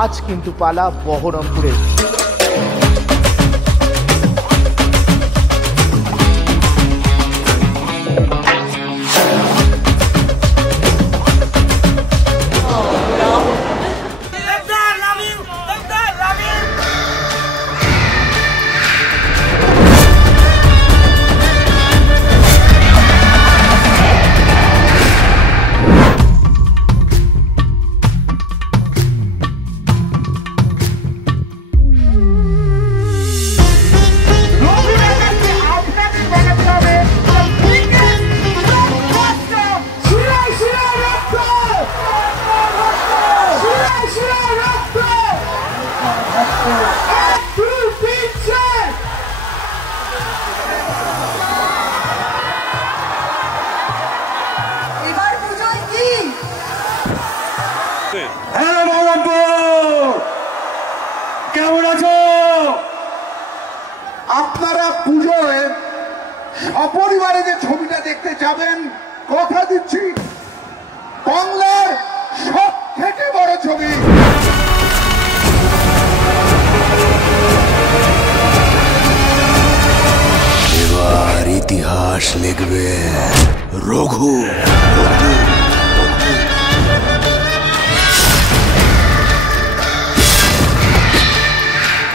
আজ কিন্তু পালা বহরমপুরে। কেমন আছো? আপনারা পুজোয় সপরিবারে যে ছবিটা দেখতে যাবেন, কথা দিচ্ছি বাংলার সব থেকে বড় ছবি। এবার ইতিহাস লিখবে রঘু।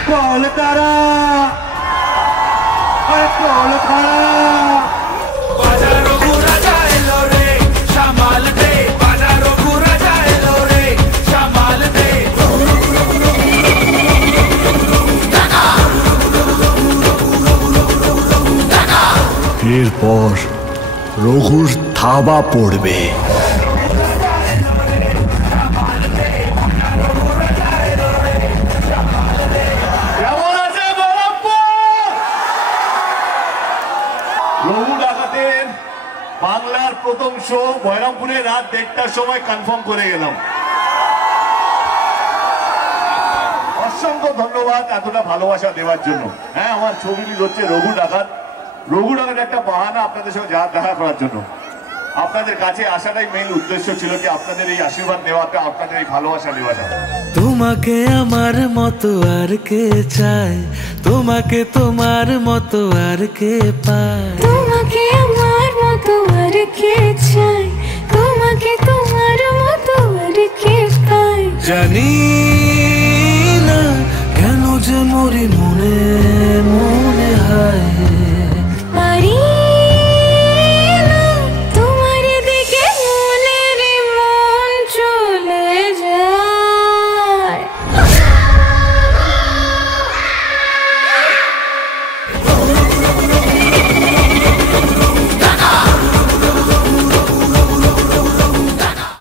কলকাতা এরপর রঘুর থাবা পড়বে। রঘু ডাকাতের বাংলার প্রথম শো বহরমপুরে রাত 1টার সময় কনফার্ম করে গেলাম। অসংখ্য ধন্যবাদ এতটা ভালোবাসা দেওয়ার জন্য। হ্যাঁ, আমার ছবি হচ্ছে রঘু ডাকাত। রঘু ডাকাত একটা বাহানা আপনাদের সঙ্গে দেখা করার জন্য। আপনাদের কাছে আসাটাই মেইন উদ্দেশ্য ছিল, কি আপনাদের এই আশীর্বাদ দেওয়াটা, আপনাদের এই ভালোবাসা দেওয়াটা। তোমাকে আমার মতো আর কে চায়, তোমাকে তোমার মতো আর কে পায়, তোমাকে আমার মতো আর কে চায়, তোমাকে তোমার মতো আর কে পায়। জানি না কেন যে মরি মনে মনে